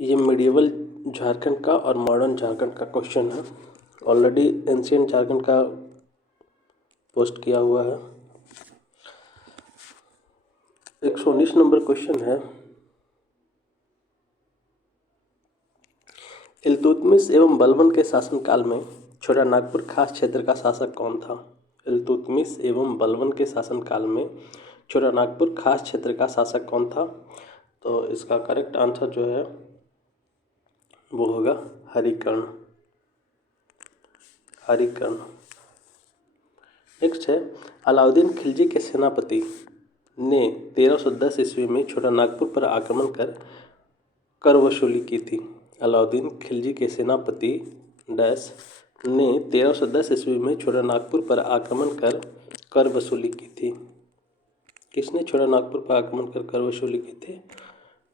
ये मिडिवल झारखंड का और मॉडर्न झारखंड का क्वेश्चन है। ऑलरेडी एंशियंट झारखंड का पोस्ट किया हुआ है। 119 नंबर क्वेश्चन है, इल्तुतमिश एवं बलबन के शासनकाल में छोटा नागपुर खास क्षेत्र का शासक कौन था? इल्तुतमिश एवं बलबन के शासनकाल में छोटा नागपुर खास क्षेत्र का शासक कौन था? तो इसका करेक्ट आंसर जो है वो होगा हरिकर्ण। नेक्स्ट है, अलाउद्दीन खिलजी के सेनापति ने 1310 ईस्वी में छोटा नागपुर पर आक्रमण कर वसूली की थी। अलाउद्दीन खिलजी के सेनापति डैश ने 1310 ईस्वी में छोटा नागपुर पर आक्रमण कर वसूली की थी। किसने छोटा नागपुर पर आक्रमण कर वसूली की थी?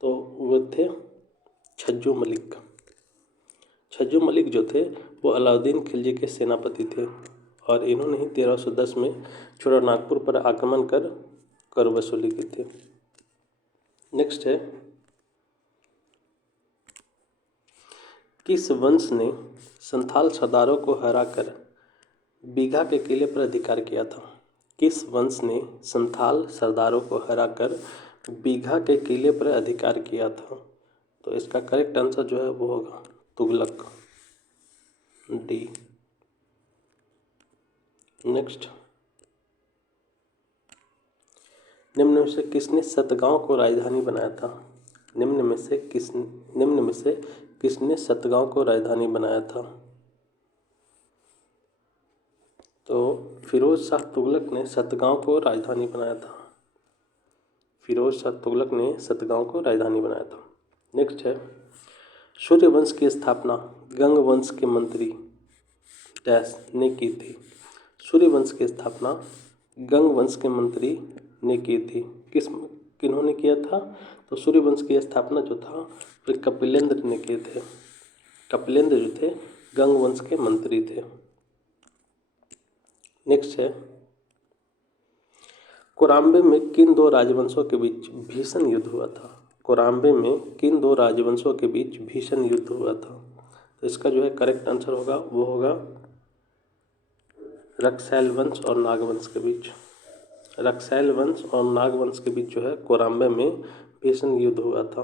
तो वो थे छज्जू मलिक। छज्जू मलिक जो थे वो अलाउद्दीन खिलजी के सेनापति थे और इन्होंने ही 1310 में छोटा नागपुर पर आक्रमण कर वसूली की थी। नेक्स्ट है, किस वंश ने संथाल सरदारों को हराकर बीघा के किले पर अधिकार किया था? किस वंश ने संथाल सरदारों को हराकर बीघा के किले पर अधिकार किया था? तो इसका करेक्ट आंसर जो है वो होगा तुगलक, डी। नेक्स्ट, निम्न में से किसने सतगांव को राजधानी बनाया था? निम्न में से किसने सतगांव को राजधानी बनाया था? तो फिरोज शाह तुगलक ने सतगांव को राजधानी बनाया था। नेक्स्ट है, सूर्यवंश की स्थापना गंग वंश के मंत्री डैश ने की थी। सूर्यवंश की स्थापना गंग वंश के मंत्री ने की थी। किन्होंने किया था? तो सूर्यवंश की स्थापना जो था फिर कपिलेंद्र ने किए थे। कपिलेंद्र जो थे गंग वंश के मंत्री थे। नेक्स्ट है, कोराम्बे में किन दो राजवंशों के बीच भीषण युद्ध हुआ था? कोराम्बे में किन दो राजवंशों के बीच भीषण युद्ध हुआ था? तो इसका जो है करेक्ट आंसर होगा वो होगा रक्सैल वंश और नागवंश के बीच। रक्सैल वंश और नागवंश के बीच जो है कोराम्बे में भीषण युद्ध हुआ था।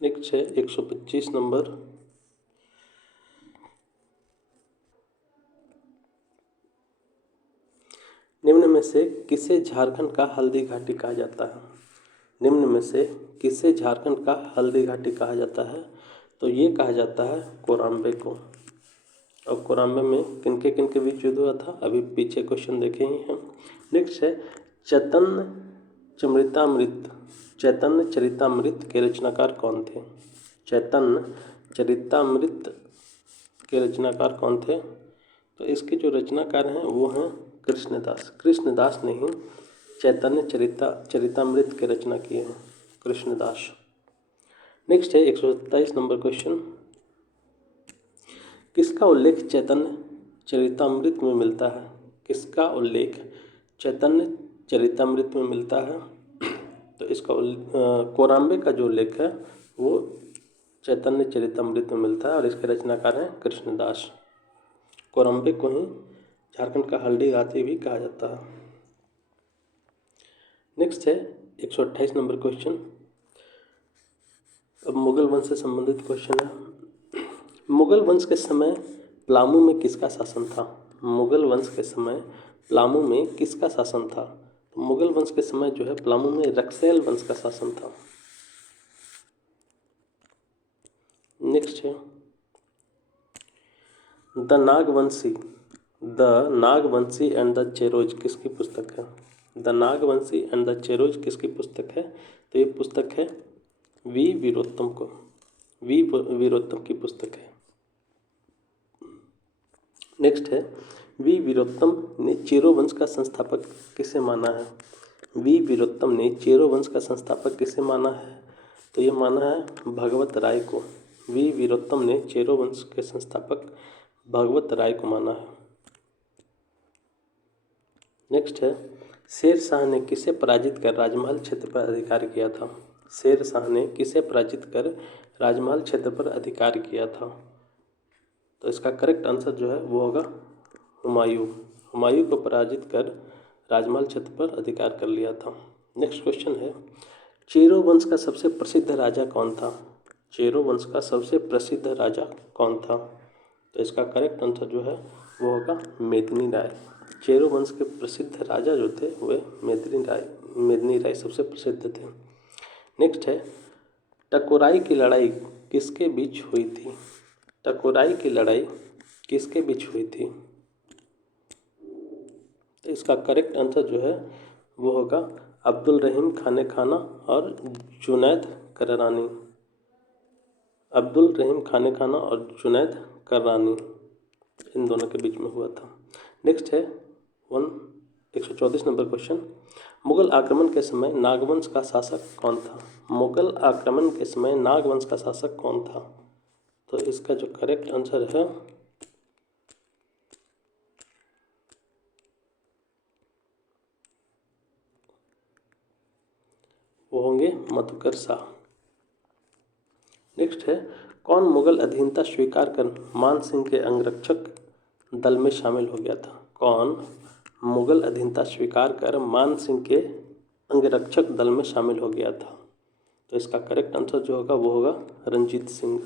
नेक्स्ट है 125 नंबर, निम्न में से किसे झारखंड का हल्दी घाटी कहा जाता है? निम्न में से किसे झारखंड का हल्दी घाटी कहा जाता है? तो ये कहा जाता है कोराम्बे को। और कोराम्बे में किनके बीच युद्ध हुआ था अभी पीछे क्वेश्चन देखे ही हैं। नेक्स्ट है, चैतन्य चरितामृत के रचनाकार कौन थे? चैतन्य चरितामृत के रचनाकार कौन थे? तो इसके जो रचनाकार हैं वो हैं कृष्णदास ने ही चैतन्य चरितामृत की रचना किए हैं, कृष्णदास। नेक्स्ट है 127 नंबर क्वेश्चन, किसका उल्लेख चैतन्य चरितामृत में मिलता है? किसका उल्लेख चैतन्य चरितामृत में मिलता है? तो इसका कोराम्बे का जो उल्लेख है वो चैतन्य चरितामृत में मिलता है और इसके रचनाकार हैं कृष्णदास। कोराम्बे को ही झारखंड का हल्दी घाटी भी कहा जाता है। नेक्स्ट है 128 नंबर क्वेश्चन, अब मुगल वंश से संबंधित क्वेश्चन है। मुगल वंश के समय पलामू में किसका शासन था? मुगल वंश के समय पलामू में किसका शासन था? तो मुगल वंश के समय जो है पलामू में रक्सैल वंश का शासन था। नेक्स्ट है, the Nagvanshi and the Cheros किसकी पुस्तक है? The Nagvanshi and the Cheros किसकी पुस्तक है? तो ये पुस्तक है वी वीरोत्तम की पुस्तक है। नेक्स्ट है, वी वीरोत्तम ने चेरो वंश का संस्थापक किसे माना है? वी वीरोत्तम ने चेरो वंश का संस्थापक किसे माना है? तो ये माना है भगवत राय को। वी वीरोत्तम ने चेरो वंश के संस्थापक भगवत राय को माना है। नेक्स्ट है, शेर शाह ने किसे पराजित कर राजमहल क्षेत्र पर अधिकार किया था? शेर शाह ने किसे पराजित कर राजमहल क्षेत्र पर अधिकार किया था? तो इसका करेक्ट आंसर जो है वो होगा हुमायूं। हुमायूं को पराजित कर राजमहल क्षेत्र पर अधिकार कर लिया था। नेक्स्ट क्वेश्चन है, चेरो वंश का सबसे प्रसिद्ध राजा कौन था? चेरो वंश का सबसे प्रसिद्ध राजा कौन था? तो इसका करेक्ट आंसर जो है वो होगा मेदिनी राय। चेरो वंश के प्रसिद्ध राजा जो थे वे मेदिनी राय सबसे प्रसिद्ध थे। नेक्स्ट है, टकोराई की लड़ाई किसके बीच हुई थी? टकोराई की लड़ाई किसके बीच हुई थी? तो इसका करेक्ट आंसर जो है वो होगा अब्दुल रहीम खाने खाना और जुनैद कररानी। अब्दुल रहीम खाने खाना और जुनैद कररानी, इन दोनों के बीच में हुआ था। नेक्स्ट है 134 नंबर क्वेश्चन, मुगल आक्रमण के समय नागवंश का शासक कौन था? मुगल आक्रमण के समय नागवंश का शासक कौन था? तो इसका जो करेक्ट आंसर है वो होंगे मधुकर शाह। नेक्स्ट है, कौन मुगल अधीनता स्वीकार कर मान सिंह के अंगरक्षक दल में शामिल हो गया था? कौन मुगल अधीनता स्वीकार कर मान सिंह के अंगरक्षक दल में शामिल हो गया था? तो इसका करेक्ट आंसर जो होगा वो होगा रंजीत सिंह।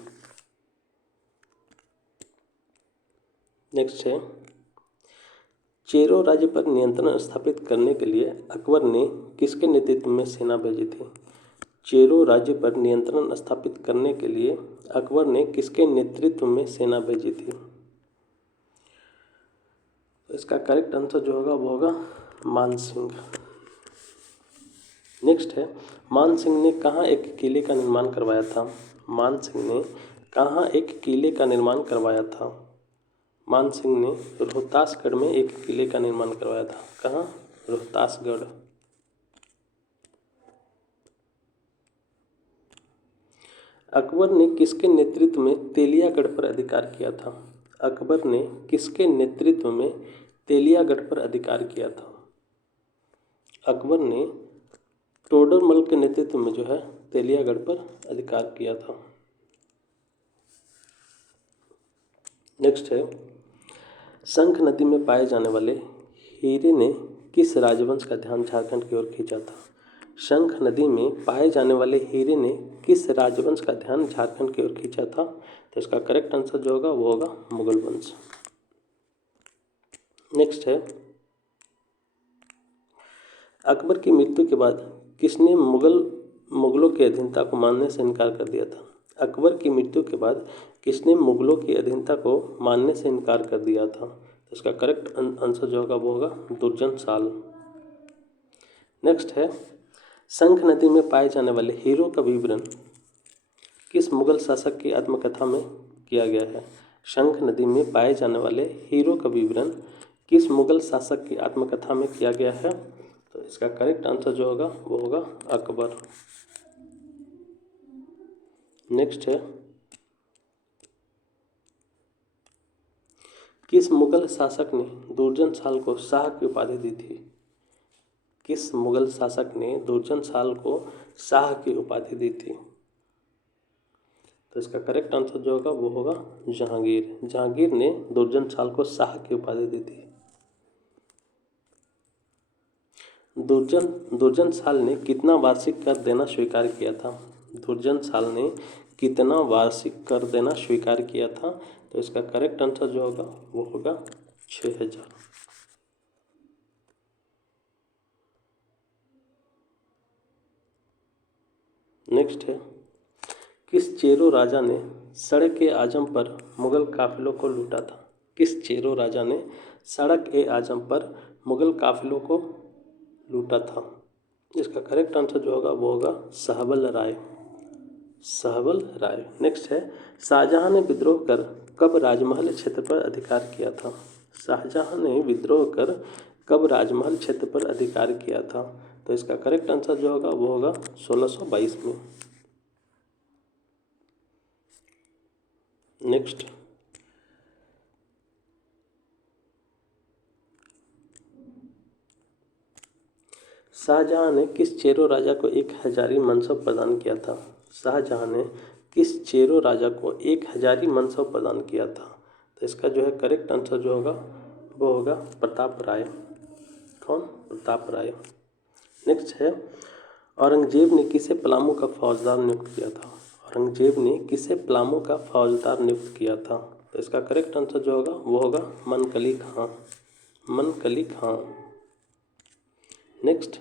नेक्स्ट है, चेरो राज्य पर नियंत्रण स्थापित करने के लिए अकबर ने किसके नेतृत्व में सेना भेजी थी? चेरो राज्य पर नियंत्रण स्थापित करने के लिए अकबर ने किसके नेतृत्व में सेना भेजी थी? तो इसका करेक्ट आंसर जो होगा वो होगा मान सिंह। नेक्स्ट है, मान सिंह ने कहाँ एक किले का निर्माण करवाया था? मान सिंह ने कहाँ एक किले का निर्माण करवाया था? मान सिंह ने रोहतासगढ़ में एक किले का निर्माण करवाया था। कहाँ? रोहतासगढ़। अकबर ने किसके नेतृत्व में तेलियागढ़ पर अधिकार किया था? अकबर ने किसके नेतृत्व में तेलियागढ़ पर अधिकार किया था? अकबर ने टोडरमल के नेतृत्व में जो है तेलियागढ़ पर अधिकार किया था। नेक्स्ट है, शंख नदी में पाए जाने वाले हीरे ने किस राजवंश का ध्यान झारखंड की ओर खींचा था? शंख नदी में पाए जाने वाले हीरे ने किस राजवंश का ध्यान झारखंड की ओर खींचा था? तो इसका करेक्ट आंसर जो होगा वो होगा मुगल वंश। नेक्स्ट है, अकबर की मृत्यु के बाद किसने मुगलों की अधीनता को मानने से इनकार कर दिया था? अकबर की मृत्यु के बाद किसने मुगलों की अधीनता को मानने से इनकार कर दिया था? तो इसका करेक्ट आंसर जो होगा वो होगा दुर्जन साल। नेक्स्ट है, शंख नदी में पाए जाने वाले हीरो का विवरण किस मुगल शासक की आत्मकथा में किया गया है? शंख नदी में पाए जाने वाले हीरो का विवरण किस मुगल शासक की आत्मकथा में किया गया है? तो इसका करेक्ट आंसर जो होगा वो होगा अकबर। नेक्स्ट है, किस मुगल शासक ने दुर्जन साल को शाह की उपाधि दी थी? किस मुगल शासक ने दुर्जन साल को शाह की उपाधि दी थी? तो इसका करेक्ट आंसर जो होगा वो होगा जहांगीर। जहांगीर ने दुर्जन साल को शाह की उपाधि दी थी। दुर्जन साल ने कितना वार्षिक कर देना स्वीकार किया था? दुर्जन साल ने कितना वार्षिक कर देना स्वीकार किया था? तो इसका करेक्ट आंसर जो होगा वो होगा 6000। नेक्स्ट है, किस चेरो राजा ने सड़क ए आजम पर मुगल काफिलों को लूटा था? किस चेरो राजा ने सड़क ए आजम पर मुगल काफिलों को लूटा था? इसका करेक्ट आंसर जो होगा वो होगा सहबल राय। सहबल राय। नेक्स्ट है, शाहजहां ने विद्रोह कर कब राजमहल क्षेत्र पर अधिकार किया था? शाहजहां ने विद्रोह कर कब राजमहल क्षेत्र पर अधिकार किया था? तो इसका करेक्ट आंसर जो होगा वो होगा 1622 में। नेक्स्ट, शाहजहां ने किस चेरो राजा को एक हजारी मनसब प्रदान किया था? शाहजहां ने किस चेरो राजा को एक हजारी मनसब प्रदान किया था? तो इसका जो है करेक्ट आंसर जो होगा वो होगा प्रताप राय। कौन? प्रताप राय। नेक्स्ट है, औरंगजेब ने किसे पलामू का फौजदार नियुक्त किया था? औरंगजेब ने किसे पलामू का फौजदार नियुक्त किया था? तो इसका करेक्ट आंसर जो होगा वो होगा मनकली खां। मनकली खां। नेक्स्ट,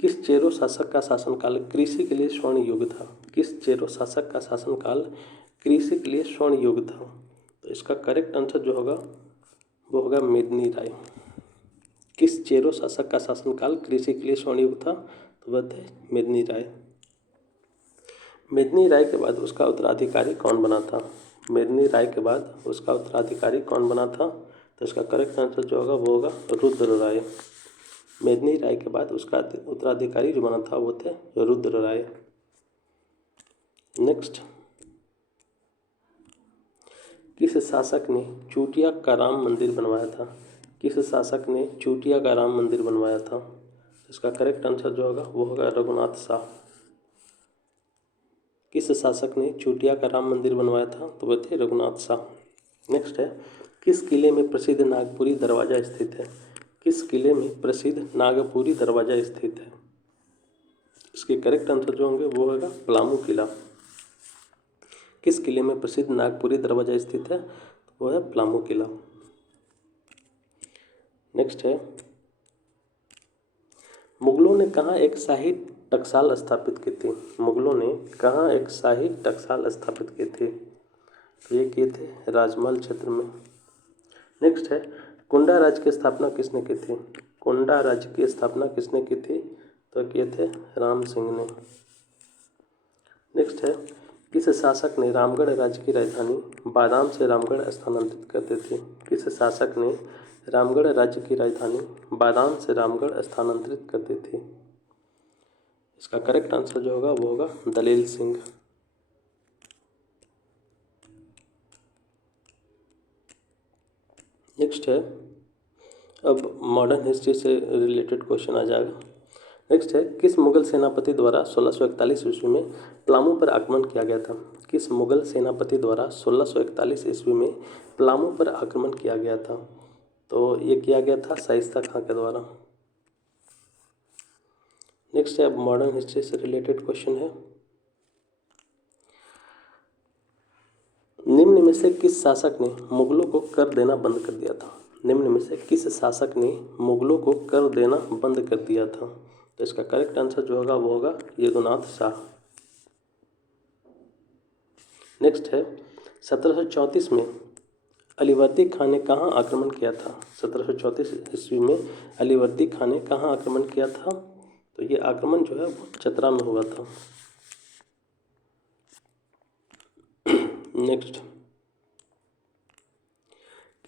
किस चेरो शासक का शासनकाल कृषि के लिए स्वर्ण युग था? किस चेरो शासक का शासनकाल कृषि के लिए स्वर्ण युग था? तो इसका करेक्ट आंसर जो होगा वो होगा मेदिनी राय। किस चेरो शासक का शासनकाल कृषि के लिए स्वर्ण युग था? तो वह थे मेदिनी राय। मेदिनी राय के बाद उसका उत्तराधिकारी कौन बना था? मेदिनी राय के बाद उसका उत्तराधिकारी कौन बना था? तो इसका करेक्ट आंसर जो होगा वो होगा रुद्र राय। मेदिनी राय के बाद उसका उत्तराधिकारी जो बना था वो थे रुद्र राय। नेक्स्ट, किस शासक ने चूटिया का राम मंदिर बनवाया था? किस शासक ने चूटिया का राम मंदिर बनवाया था? इसका करेक्ट आंसर जो होगा वो होगा रघुनाथ शाह। किस शासक ने चूटिया का राम मंदिर बनवाया था? तो वह थे रघुनाथ शाह। नेक्स्ट है, किस किले में प्रसिद्ध नागपुरी दरवाजा स्थित है? किस किले में प्रसिद्ध नागपुरी दरवाजा स्थित है? इसके करेक्ट आंसर जो होंगे वो होगा पलामू किला। किस किले में प्रसिद्ध नागपुरी दरवाजा स्थित है? वो है पलामू किला। नेक्स्ट है, मुगलों ने कहाँ एक शाही टकसाल स्थापित की थी? मुगलों ने कहाँ एक शाही टकसाल स्थापित की थी? तो ये किए थे राजमहल क्षेत्र में। नेक्स्ट है, कुंडा राज्य की स्थापना किसने की थी? कुंडा राज्य की स्थापना किसने की थी? तो किए थे राम सिंह ने। नेक्स्ट है, किस शासक ने रामगढ़ राज्य की राजधानी बादाम से रामगढ़ स्थानांतरित कर दी थी? किस शासक ने रामगढ़ राज्य की राजधानी बादाम से रामगढ़ स्थानांतरित कर दी थी? इसका करेक्ट आंसर जो होगा वो होगा दलेल सिंह। नेक्स्ट है, अब मॉडर्न हिस्ट्री से रिलेटेड क्वेश्चन आ जाएगा। नेक्स्ट है, किस मुगल सेनापति द्वारा 1641 ईस्वी में पलामू पर आक्रमण किया गया था? किस मुगल सेनापति द्वारा 1641 ईस्वी में पलामू पर आक्रमण किया गया था? तो ये किया गया था शाइस्ता खां के द्वारा। नेक्स्ट है, अब मॉडर्न हिस्ट्री से रिलेटेड क्वेश्चन है। निम्न में से किस शासक ने मुगलों को कर देना बंद कर दिया था? निम्न में से किस शासक ने मुगलों को कर देना बंद कर दिया था? तो इसका करेक्ट आंसर जो होगा वो होगा यदुनाथ शाह। नेक्स्ट है, 1734 में अलीवर्दी खान ने कहाँ आक्रमण किया था? 1734 ईस्वी में अलीवर्दी खान ने कहाँ आक्रमण किया था? तो ये आक्रमण जो है वो चतरा में हुआ था। नेक्स्ट,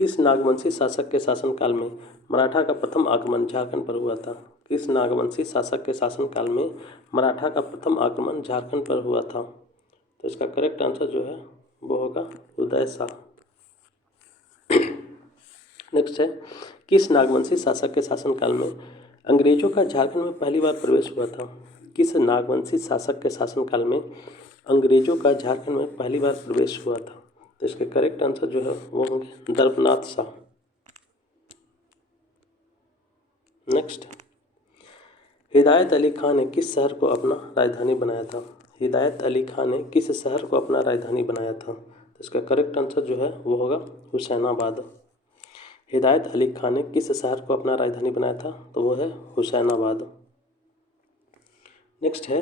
किस नागवंशी शासक के शासनकाल में मराठा का प्रथम आक्रमण झारखंड पर हुआ था? किस नागवंशी शासक के शासनकाल में मराठा का प्रथम आक्रमण झारखंड पर हुआ था? तो इसका करेक्ट आंसर जो है वो होगा उदय शाह। नेक्स्ट है, किस नागवंशी शासक के शासनकाल में अंग्रेजों का झारखंड में पहली बार प्रवेश हुआ था? किस नागवंशी शासक के शासनकाल में अंग्रेजों का झारखंड में पहली बार प्रवेश हुआ था? तो इसके करेक्ट आंसर जो है वो होंगे दर्पनाथ शाह। नेक्स्ट, हिदायत अली खान ने किस शहर को अपना राजधानी बनाया था? हिदायत अली खान ने किस शहर को अपना राजधानी बनाया था? तो इसका करेक्ट आंसर जो है वो होगा हुसैनाबाद। हिदायत अली खान ने किस शहर को अपना राजधानी बनाया था? तो वो है हुसैनाबाद। नेक्स्ट है,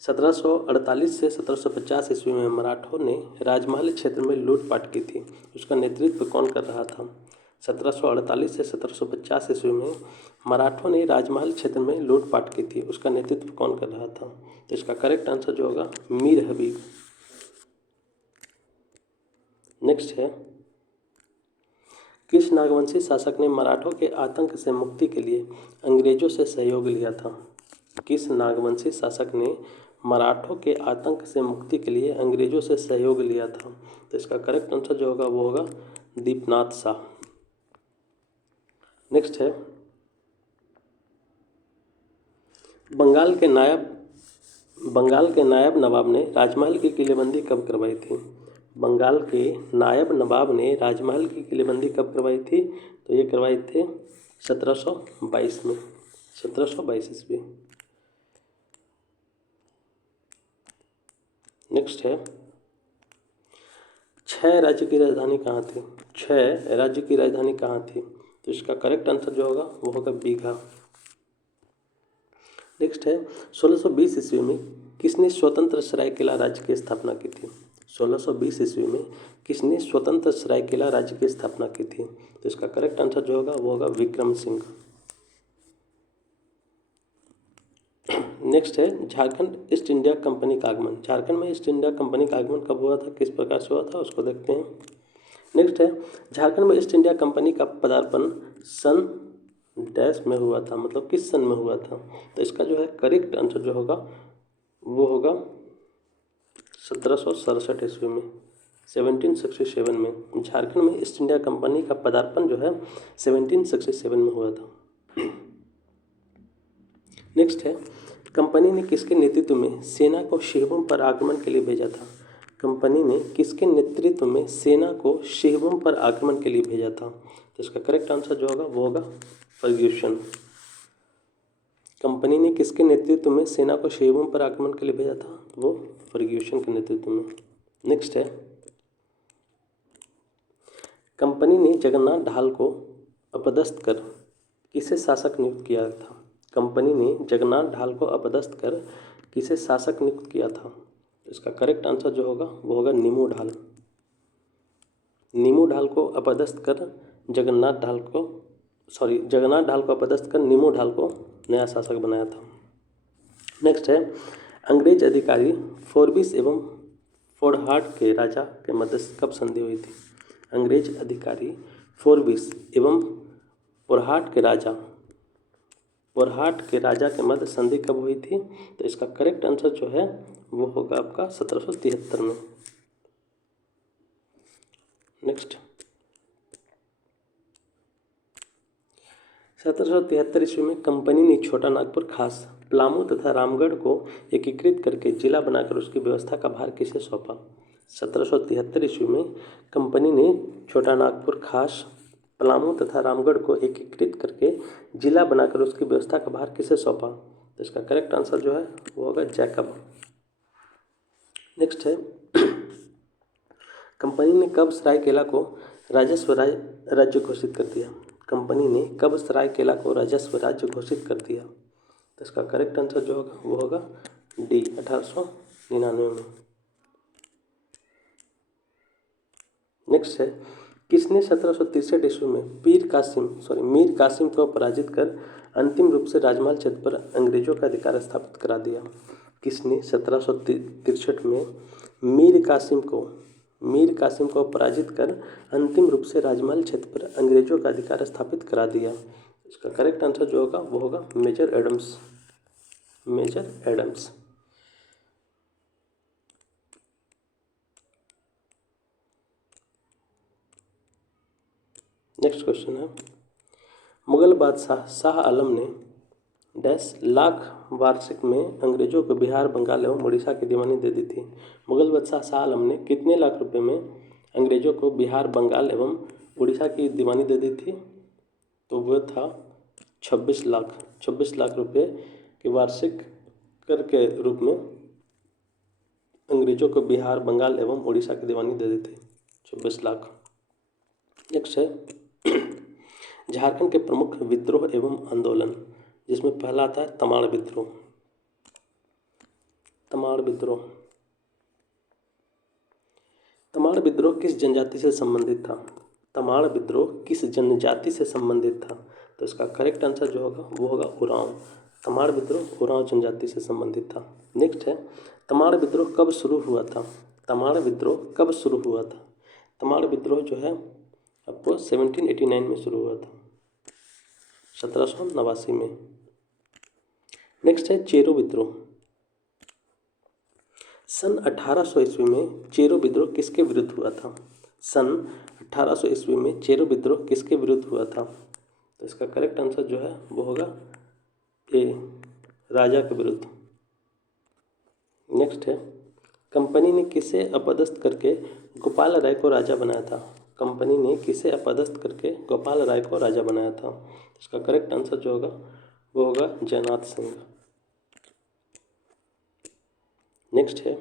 1748 से 1750 ईस्वी में मराठों ने राजमहल क्षेत्र में लूटपाट की थी। उसका नेतृत्व कौन कर रहा था? 1748 से 1750 ईस्वी में मराठों ने राजमहल क्षेत्र में लूटपाट की थी। उसका नेतृत्व कौन कर रहा था? तो इसका करेक्ट आंसर जो होगा मीर हबीब। नेक्स्ट है, किस नागवंशी शासक ने मराठों के आतंक से मुक्ति के लिए अंग्रेजों से सहयोग लिया था? किस नागवंशी शासक ने मराठों के आतंक से मुक्ति के लिए अंग्रेजों से सहयोग लिया था? तो इसका करेक्ट आंसर जो होगा वो होगा दीपनाथ शाह। नेक्स्ट है, बंगाल के नायब नवाब ने राजमहल की किलेबंदी कब करवाई थी? बंगाल के नायब नवाब ने राजमहल की किलेबंदी कब करवाई थी? तो ये करवाई थी 1722 में, 1722 ईस्वी। नेक्स्ट है, 6 राज्य की राजधानी कहाँ थी? 6 राज्य की राजधानी कहाँ थी? तो इसका करेक्ट आंसर जो होगा वो होगा बीघा। नेक्स्ट है, 1620 ईस्वी में किसने स्वतंत्र सरायकेला राज्य की स्थापना की थी? 1620 ईस्वी में किसने स्वतंत्र सरायकेला राज्य की स्थापना की थी? तो इसका करेक्ट आंसर जो होगा वो होगा विक्रम सिंह। नेक्स्ट है, झारखंड ईस्ट इंडिया कंपनी का आगमन। झारखंड में ईस्ट इंडिया कंपनी का आगमन कब हुआ था, किस प्रकार से हुआ था, उसको देखते हैं। नेक्स्ट है, झारखंड में ईस्ट इंडिया कंपनी का पदार्पण सन डैश में हुआ था, मतलब किस सन में हुआ था? तो इसका जो है करेक्ट आंसर जो होगा वो होगा 1767 ईस्वी में, 1767 में। झारखंड में ईस्ट इंडिया कंपनी का पदार्पण जो है 1767 में हुआ था। नेक्स्ट है, कंपनी ने किसके नेतृत्व में सेना को सिंहभूम पर आक्रमण के लिए भेजा था? कंपनी ने किसके नेतृत्व में सेना को सिंहभूम पर आक्रमण के लिए भेजा था? तो इसका करेक्ट आंसर जो होगा वो होगा फर्ग्यूसन। कंपनी ने किसके नेतृत्व में सेना को सिंहभूम पर आक्रमण के लिए भेजा था? वो फर्ग्यूसन के नेतृत्व में। नेक्स्ट है, कंपनी ने जगन्नाथ ढाल को अपदस्थ कर किसे शासक नियुक्त किया था? कंपनी ने जगन्नाथ ढाल को अपदस्थ कर किसे शासक नियुक्त किया था? इसका करेक्ट आंसर जो होगा वो होगा नीमू ढाल। नीमू ढाल को अपदस्थ कर जगन्नाथ ढाल को अपदस्थ कर नीमू ढाल को नया शासक बनाया था। नेक्स्ट है, अंग्रेज अधिकारी फोर्बिस एवं फोर्हाट के राजा के मध्य कब संधि हुई थी? अंग्रेज अधिकारी फोर्बिस एवं फोर्हाट के राजा के मध्य संधि कब हुई थी? तो इसका करेक्ट आंसर जो है वो होगा आपका 1773 में। नेक्स्ट, 1773 ईस्वी में कंपनी ने छोटा नागपुर, खास, पलामू तथा रामगढ़ को एकीकृत करके जिला बनाकर उसकी व्यवस्था का भार किसे सौंपा? 1773 ईस्वी में कंपनी ने छोटा नागपुर, खास, पलामू तथा रामगढ़ को एकीकृत करके जिला बनाकर उसकी व्यवस्था का भार किसे सौंपा? तो इसका करेक्ट आंसर जो है वो होगा जैकब। नेक्स्ट है, कंपनी ने कब सरायकेला को राजस्व राज्य घोषित कर दिया? कंपनी ने कब सरायकेला को राजस्व राज्य घोषित कर दिया? तो इसका करेक्ट आंसर जो होगा वो होगा डी, 1899 में। नेक्स्ट है, किसने 1763 ईस्वी में मीर कासिम को पराजित कर अंतिम रूप से राजमहल क्षेत्र पर अंग्रेजों का अधिकार स्थापित करा दिया? किसने 1763 में मीर कासिम को पराजित कर अंतिम रूप से राजमहल क्षेत्र पर अंग्रेजों का अधिकार स्थापित करा दिया? इसका करेक्ट आंसर जो होगा वो होगा मेजर एडम्स। नेक्स्ट क्वेश्चन है, मुगल बादशाह शाह आलम ने डैश लाख वार्षिक में अंग्रेजों को बिहार, बंगाल एवं उड़ीसा की दीवानी दे दी थी। मुगल बादशाह शाह आलम ने कितने लाख रुपए में अंग्रेजों को बिहार, बंगाल एवं उड़ीसा की दीवानी दे दी थी? तो वह था 26 लाख रुपए के वार्षिक कर के रूप में अंग्रेजों को बिहार, बंगाल एवं उड़ीसा की दीवानी दे दी थी, 26 लाख। नेक्स्ट है, झारखंड के प्रमुख विद्रोह एवं आंदोलन, जिसमें पहला आता है तमाड़ विद्रोह। तमाड़ विद्रोह किस जनजाति से संबंधित था? तमाड़ विद्रोह किस जनजाति से संबंधित था? तो इसका करेक्ट आंसर जो होगा वो होगा उरांव। तमाड़ विद्रोह उरांव जनजाति से संबंधित था। नेक्स्ट है, तमाड़ विद्रोह कब शुरू हुआ था? तमाड़ विद्रोह जो है आपको 1789 में शुरू हुआ था, 1789 में। नेक्स्ट है चेरो विद्रोह। सन 1800 ईस्वी में चेरो विद्रोह किसके विरुद्ध हुआ था? सन 1800 ईस्वी में चेरो विद्रोह किसके विरुद्ध हुआ था? तो इसका करेक्ट आंसर जो है वो होगा ए, राजा के विरुद्ध। नेक्स्ट है, कंपनी ने किसे अपदस्थ करके गोपाल राय को राजा बनाया था? कंपनी ने किसे अपदस्थ करके गोपाल राय को राजा बनाया था? इसका करेक्ट आंसर जो होगा वो होगा जयनाथ सिंह। नेक्स्ट है,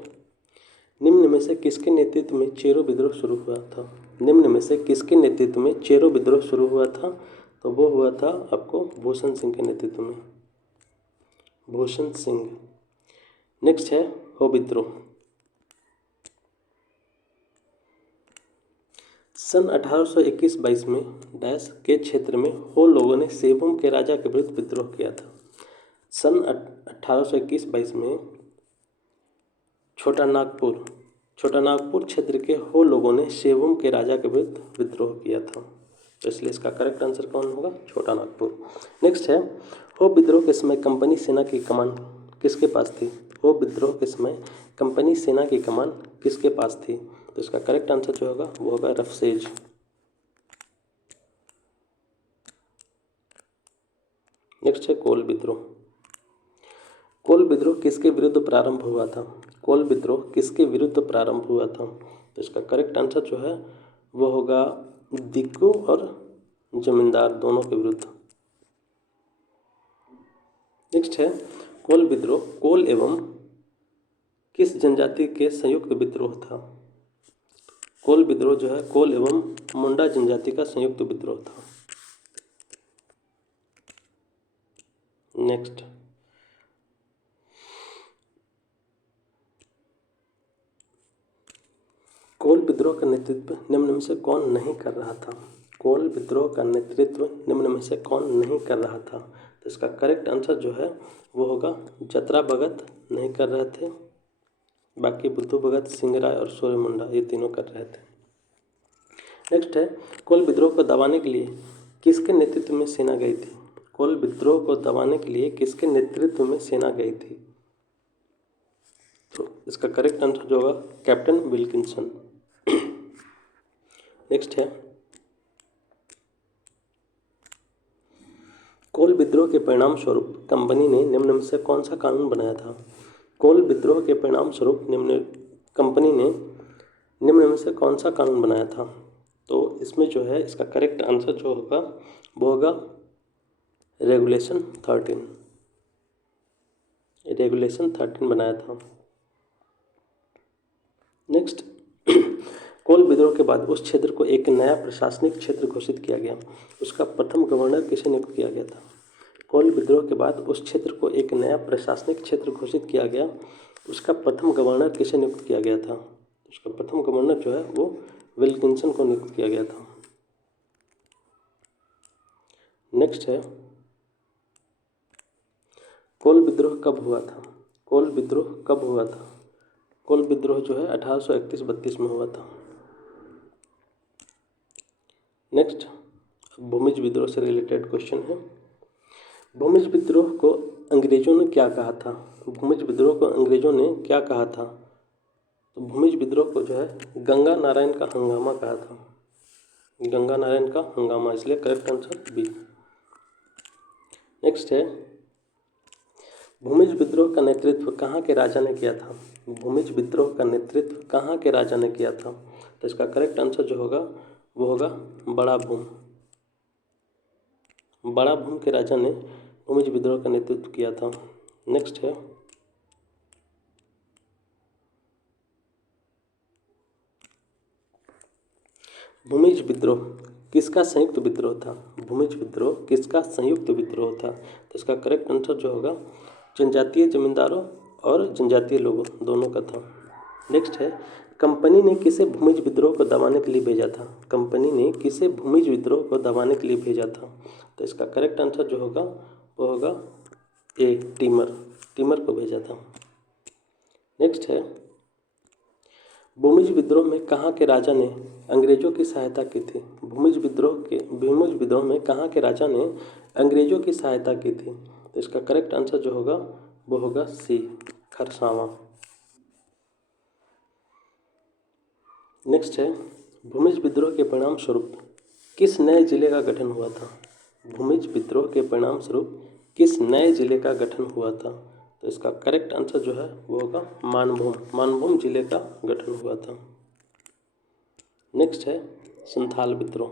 निम्न में से किसके नेतृत्व में चेरो विद्रोह शुरू हुआ था? निम्न में से किसके नेतृत्व में चेरो विद्रोह शुरू हुआ था? तो वो हुआ था आपको भूषण सिंह के नेतृत्व में, भूषण सिंह। नेक्स्ट है हो विद्रोह। सन 1821-22 में डैश के क्षेत्र में हो लोगों ने सेबुम के राजा के विरुद्ध विद्रोह किया था। सन 1821-22 में छोटा नागपुर क्षेत्र के हो लोगों ने सेबुम के राजा के विरुद्ध विद्रोह किया था, तो इसलिए इसका करेक्ट आंसर कौन होगा? छोटा नागपुर। नेक्स्ट है, हो विद्रोह के समय कंपनी सेना की कमान किसके पास थी? हो विद्रोह के समय कंपनी सेना की कमान किसके पास थी? तो इसका करेक्ट आंसर जो होगा वो होगा रफसेज। नेक्स्ट है कोल विद्रोह। कोल विद्रोह किसके विरुद्ध प्रारंभ हुआ था? कोल विद्रोह किसके विरुद्ध प्रारंभ हुआ था? तो इसका करेक्ट आंसर जो है वो होगा दिक्कू और जमींदार दोनों के विरुद्ध। नेक्स्ट है कोल विद्रोह कोल एवं किस जनजाति के संयुक्त विद्रोह था? कोल विद्रोह जो है कोल एवं मुंडा जनजाति का संयुक्त विद्रोह था। नेक्स्ट, कोल विद्रोह का नेतृत्व निम्न में से कौन नहीं कर रहा था? कोल विद्रोह का नेतृत्व निम्न में से कौन नहीं कर रहा था? तो इसका करेक्ट आंसर जो है वो होगा जतरा भगत नहीं कर रहे थे, बाकी बुद्धू भगत, सिंह राय और सूर्य मुंडा ये तीनों कर रहे थे। नेक्स्ट है, कोल विद्रोह को दबाने के लिए किसके नेतृत्व में सेना गई थी? कोल विद्रोह को दबाने के लिए किसके नेतृत्व में सेना गई थी? तो इसका करेक्ट आंसर जो होगा कैप्टन विल्किंसन। नेक्स्ट है, कोल विद्रोह के परिणाम स्वरूप कंपनी ने निम्न में से कौन सा कानून बनाया था? कोल विद्रोह के परिणाम स्वरूप कंपनी ने निम्न में से कौन सा कानून बनाया था? तो इसमें जो है इसका करेक्ट आंसर जो होगा वो होगा रेगुलेशन 13। रेगुलेशन 13 बनाया था। नेक्स्ट, कोल विद्रोह के बाद उस क्षेत्र को एक नया प्रशासनिक क्षेत्र घोषित किया गया, उसका प्रथम गवर्नर किसे नियुक्त किया गया था? कोल विद्रोह के बाद उस क्षेत्र को एक नया प्रशासनिक क्षेत्र घोषित किया गया, उसका प्रथम गवर्नर किसे नियुक्त किया गया था? उसका प्रथम गवर्नर जो है वो विल्किंसन को नियुक्त किया गया था। नेक्स्ट है, कोल विद्रोह कब हुआ था? कोल विद्रोह कब हुआ था? कोल विद्रोह जो है 1831-32 में हुआ था। नेक्स्ट, भूमिज विद्रोह से रिलेटेड क्वेश्चन है। भूमिज विद्रोह को अंग्रेजों ने क्या कहा था? भूमिज विद्रोह को अंग्रेजों ने क्या कहा था? तो भूमिज विद्रोह को जो है गंगा नारायण का हंगामा कहा था, गंगा नारायण का हंगामा, इसलिए करेक्ट आंसर बी। नेक्स्ट है, भूमिज विद्रोह का नेतृत्व कहाँ के राजा ने किया था? भूमिज विद्रोह का नेतृत्व कहाँ के राजा ने किया था? तो इसका करेक्ट आंसर जो होगा वो होगा बड़ा भूम। बड़ा भूम के राजा ने भूमिज विद्रोह का नेतृत्व किया था। नेक्स्ट है, भूमिज विद्रोह किसका संयुक्त विद्रोह था? भूमिज विद्रोह किसका संयुक्त विद्रोह था? तो इसका करेक्ट आंसर जो होगा जनजातीय जमींदारों और जनजातीय लोगों दोनों का था। नेक्स्ट है, कंपनी ने किसे भूमिज विद्रोह को दबाने के लिए भेजा था? कंपनी ने किसे भूमिज विद्रोह को दबाने के लिए भेजा था? तो इसका करेक्ट आंसर जो होगा वो होगा ए, टीमर को भेजा था। नेक्स्ट है, भूमिज विद्रोह में कहाँ के राजा ने अंग्रेजों की सहायता की थी? भूमिज विद्रोह में कहाँ के राजा ने अंग्रेजों की सहायता की थी? तो इसका करेक्ट आंसर जो होगा वो होगा सी, खरसावां। नेक्स्ट है, भूमिज विद्रोह के परिणाम स्वरूप किस नए जिले का गठन हुआ था? भूमिज विद्रोह के परिणाम स्वरूप किस नए जिले का गठन हुआ था? तो इसका करेक्ट आंसर जो है वो होगा मानभूम। मानभूम जिले का गठन हुआ था। नेक्स्ट है संथाल विद्रोह।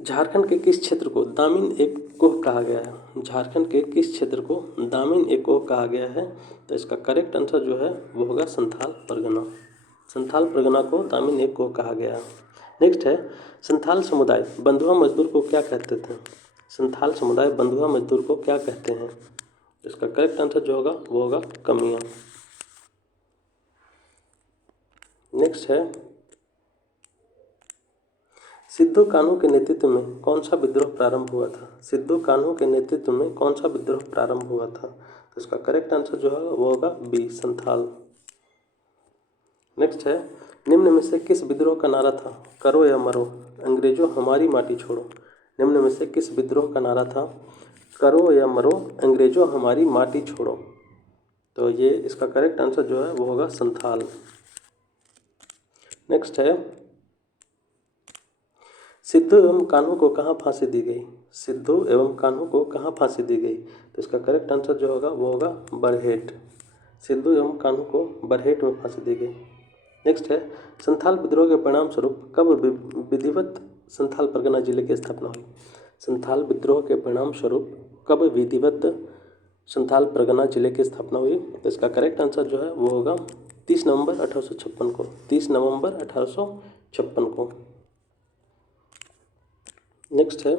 झारखंड के किस क्षेत्र को दामिन एकोह कहा गया है? झारखंड के किस क्षेत्र को दामिन एकोह कहा गया है? तो इसका करेक्ट आंसर जो है वो होगा संथाल परगना। संथाल परगना को दामिन एकोह कहा गया है। नेक्स्ट है संथाल समुदाय बंधुआ मजदूर को क्या कहते थे? संथाल समुदाय बंधुआ मजदूर को क्या कहते हैं? इसका करेक्ट आंसर जो होगा वो होगा कमियां। नेक्स्ट है सिद्धू कान्हू के नेतृत्व में कौन सा विद्रोह प्रारंभ हुआ था? सिद्धू कान्हू के नेतृत्व में कौन सा विद्रोह प्रारंभ हुआ था? तो इसका करेक्ट आंसर जो है वो होगा बी संथाल। नेक्स्ट है निम्न में से किस विद्रोह का नारा था करो या मरो अंग्रेजों हमारी माटी छोड़ो? निम्न में से किस विद्रोह का नारा था करो या मरो अंग्रेजों हमारी माटी छोड़ो? तो ये इसका करेक्ट आंसर जो है वो होगा संथाल। नेक्स्ट है सिद्धू एवं कान्हू को कहाँ फांसी दी गई? सिद्धू एवं कान्हू को कहाँ फांसी दी गई? तो इसका करेक्ट आंसर जो होगा वो होगा बरहेट। सिद्धू एवं कान्हू को बरहेट में फांसी दी गई। नेक्स्ट है संथाल विद्रोह के परिणाम स्वरूप कब विधिवत संथाल परगना जिले की स्थापना हुई? संथाल विद्रोह के परिणाम स्वरूप कब विधिवत संथाल परगना जिले की स्थापना हुई? तो इसका करेक्ट आंसर जो है वो होगा 30 नवंबर 1856 को। 30 नवंबर 1856 को। नेक्स्ट है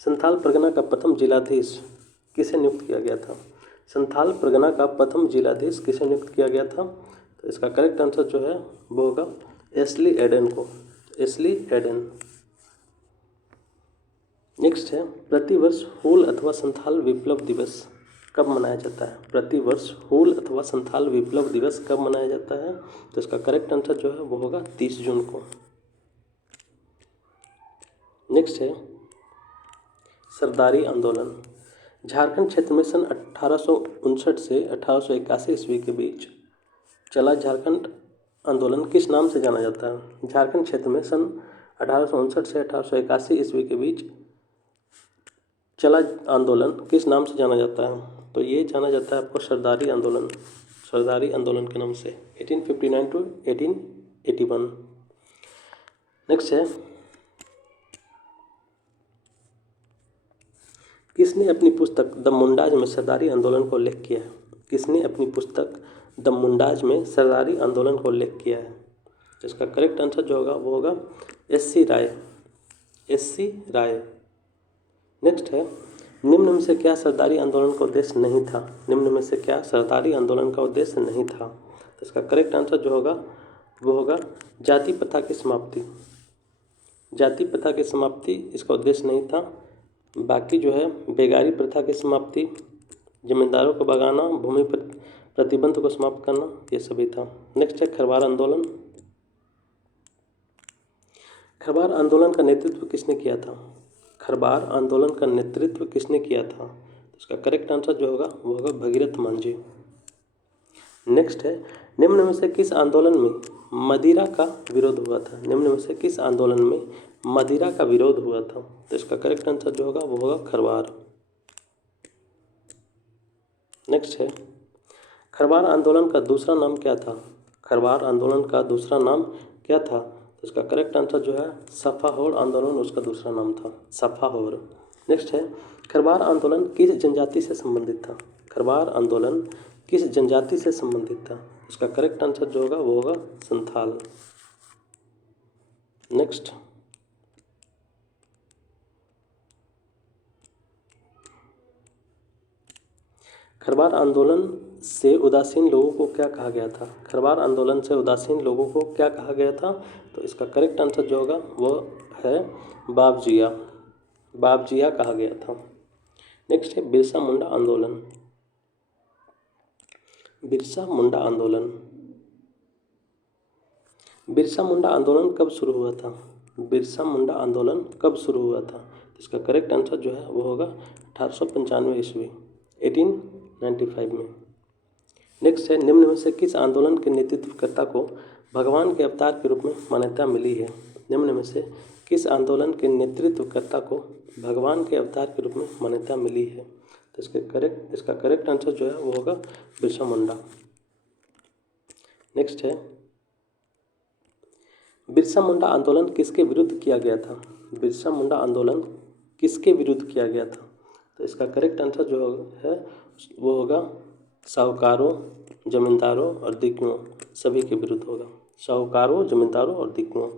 संथाल परगना का प्रथम जिलाधीश किसे नियुक्त किया गया था? संथाल परगना का प्रथम जिलाधीश किसे नियुक्त किया गया था? तो इसका करेक्ट आंसर जो है वो होगा एस्ली एडन को। एस्ली एडन। नेक्स्ट है प्रतिवर्ष हूल अथवा संथाल विप्लव दिवस कब मनाया जाता है? प्रतिवर्ष हूल अथवा संथाल विप्लव दिवस कब मनाया जाता है? तो इसका करेक्ट आंसर जो है वो होगा 30 जून को। नेक्स्ट है सरदारी आंदोलन। झारखंड क्षेत्र में सन 1859 से 1881 ईस्वी के बीच चला झारखंड आंदोलन किस नाम से जाना जाता है? झारखंड क्षेत्र में सन 1859 से 1881 ईस्वी के बीच चला आंदोलन किस नाम से जाना जाता है? तो ये जाना जाता है आपको सरदारी आंदोलन। सरदारी आंदोलन के नाम से 1859 टू 1881। नेक्स्ट है किसने अपनी पुस्तक द मुंडाज में सरदारी आंदोलन को उल्लेख किया है? किसने अपनी पुस्तक द मुंडाज में सरदारी आंदोलन को उल्लेख किया है? इसका करेक्ट आंसर जो होगा वो होगा एस.सी. राय। एस.सी. राय। नेक्स्ट है निम्न में से क्या सरदारी आंदोलन का उद्देश्य नहीं था? निम्न में से क्या सरदारी आंदोलन का उद्देश्य नहीं था? तो इसका करेक्ट आंसर जो होगा वो होगा जाति प्रथा की समाप्ति। जाति प्रथा की समाप्ति इसका उद्देश्य नहीं था। बाकी जो है बेगारी प्रथा की समाप्ति, जमींदारों को भगाना, भूमि प्रतिबंध को समाप्त करना, ये सभी था। नेक्स्ट है खरवार आंदोलन। खरवार आंदोलन का नेतृत्व किसने किया था? खरवार आंदोलन का नेतृत्व किसने किया था? इसका करेक्ट आंसर जो होगा वो होगा भगीरथ मांझी। नेक्स्ट है निम्न में से किस आंदोलन में मदिरा का विरोध हुआ था? निम्न में से किस आंदोलन में मदिरा का विरोध हुआ था? तो इसका करेक्ट आंसर जो होगा वो होगा खरवार। नेक्स्ट है खरवार आंदोलन का दूसरा नाम क्या था? खरवार आंदोलन का दूसरा नाम क्या था? तो इसका करेक्ट आंसर जो है सफाहोर आंदोलन उसका दूसरा नाम था, सफाहोर। नेक्स्ट है खरवार आंदोलन किस जनजाति से संबंधित था? खरवार आंदोलन किस जनजाति से संबंधित था? इसका करेक्ट आंसर जो होगा वो होगा संथाल। नेक्स्ट खरवार आंदोलन से उदासीन लोगों को क्या कहा गया था? खरवार आंदोलन से उदासीन लोगों को क्या कहा गया था? तो इसका करेक्ट आंसर जो होगा वो है बाबजिया। बाबजिया कहा गया था। नेक्स्ट है बिरसा मुंडा आंदोलन। बिरसा मुंडा आंदोलन। बिरसा मुंडा आंदोलन कब शुरू हुआ था? बिरसा मुंडा आंदोलन कब शुरू हुआ था? इसका करेक्ट आंसर जो है वो होगा 1895 ईस्वी 1895 में। नेक्स्ट है निम्न में से किस आंदोलन के नेतृत्वकर्ता को भगवान के अवतार के रूप में मान्यता मिली है? निम्न में से किस आंदोलन के नेतृत्वकर्ता को भगवान के अवतार के रूप में मान्यता मिली है? तो इसका करेक्ट आंसर जो है वो होगा बिरसा मुंडा। नेक्स्ट है, बिरसा मुंडा आंदोलन किसके विरुद्ध किया गया था? बिरसा मुंडा आंदोलन किसके विरुद्ध किया गया था? तो इसका करेक्ट आंसर जो है वो होगा साहूकारों, जमींदारों और दिग्गजों, सभी के विरुद्ध होगा। साहूकारों, जमींदारों और दिग्गजों।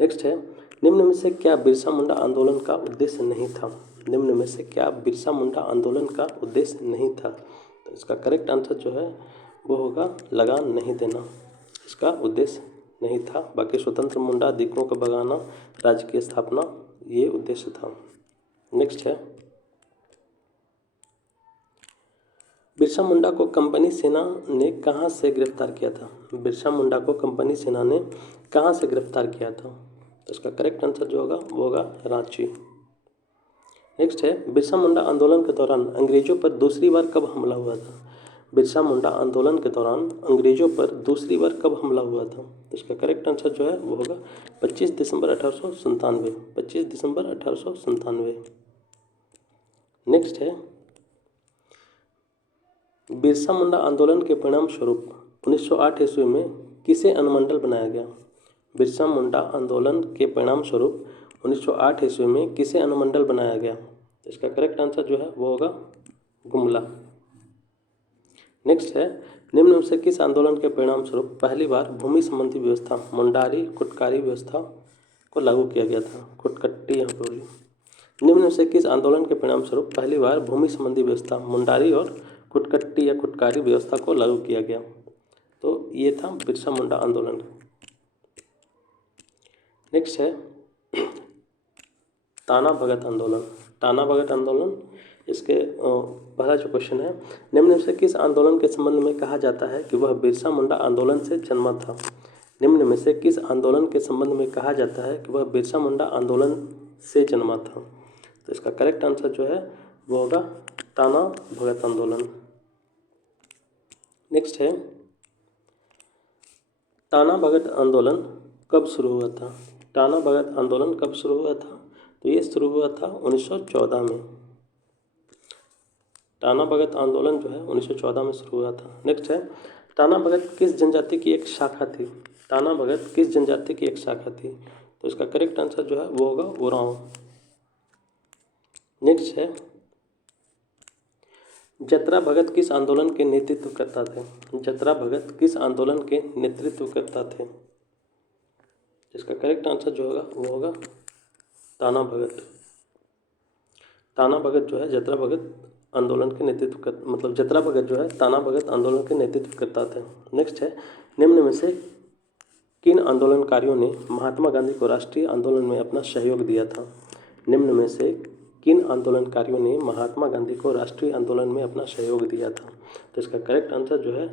नेक्स्ट है, निम्न में से क्या बिरसा मुंडा आंदोलन का उद्देश्य नहीं था? निम्न में से क्या बिरसा मुंडा आंदोलन का उद्देश्य नहीं था? तो इसका करेक्ट आंसर जो है वो होगा लगान नहीं देना, इसका उद्देश्य नहीं था। बाकी स्वतंत्र मुंडा, दिग्गजों को भगाना, राज्य की स्थापना, ये उद्देश्य था। नेक्स्ट है, बिरसा मुंडा को कंपनी सेना ने कहाँ से गिरफ्तार किया था? बिरसा मुंडा को कंपनी सेना ने कहाँ से गिरफ्तार किया था? तो इसका करेक्ट आंसर जो होगा वो होगा रांची। नेक्स्ट है, बिरसा मुंडा आंदोलन के दौरान अंग्रेजों पर दूसरी बार कब हमला हुआ था? बिरसा मुंडा आंदोलन के दौरान अंग्रेजों पर दूसरी बार कब हमला हुआ था? तो इसका करेक्ट आंसर जो है वो होगा 25 दिसंबर 1897। 25 दिसंबर 1897। नेक्स्ट है, बिरसा मुंडा आंदोलन के परिणाम स्वरूप 1908 ईस्वी में किसे अनुमंडल बनाया गया? बिरसा मुंडा आंदोलन के परिणाम स्वरूप 1908 ईस्वी में किसे अनुमंडल बनाया गया? इसका करेक्ट आंसर जो है वो होगा गुमला। नेक्स्ट है, निम्न में से किस आंदोलन के परिणाम स्वरूप पहली बार भूमि संबंधी व्यवस्था मुंडारी कुटकारी व्यवस्था को लागू किया गया था? कुटकट्टी यहाँ पर होगी। निम्न में से किस आंदोलन के परिणाम स्वरूप पहली बार भूमि संबंधी व्यवस्था मुंडारी और कुटकट्टी या कुटकारी व्यवस्था को लागू किया गया? तो ये था बिरसा मुंडा आंदोलन। नेक्स्ट है, ताना भगत आंदोलन। ताना भगत आंदोलन, इसके पहला जो क्वेश्चन है, निम्न में से किस आंदोलन के संबंध में कहा जाता है कि वह बिरसा मुंडा आंदोलन से जन्मा था? निम्न में से किस आंदोलन के संबंध में कहा जाता है कि वह बिरसा मुंडा आंदोलन से जन्मा था? तो इसका करेक्ट आंसर जो है वो होगा ताना भगत आंदोलन। नेक्स्ट है, ताना भगत आंदोलन कब शुरू हुआ था? ताना भगत आंदोलन कब शुरू हुआ था? तो ये शुरू हुआ था 1914 में। ताना भगत आंदोलन जो है 1914 में शुरू हुआ था। नेक्स्ट है, ताना भगत किस जनजाति की एक शाखा थी? ताना भगत किस जनजाति की एक शाखा थी? तो इसका करेक्ट आंसर जो है वो होगा उरांव। नेक्स्ट है, जतरा भगत किस आंदोलन के नेतृत्व करता थे? जतरा भगत किस आंदोलन के नेतृत्व करता थे? इसका करेक्ट आंसर जो होगा वो होगा ताना भगत। ताना भगत जो है जतरा भगत आंदोलन के नेतृत्व कर मतलब जतरा भगत जो है ताना भगत आंदोलन के नेतृत्व करता थे। नेक्स्ट है, निम्न में से किन आंदोलनकारियों ने महात्मा गांधी को राष्ट्रीय आंदोलन में अपना सहयोग दिया था? निम्न में से किन आंदोलनकारियों ने महात्मा गांधी को राष्ट्रीय आंदोलन में अपना सहयोग दिया था? तो इसका करेक्ट आंसर जो है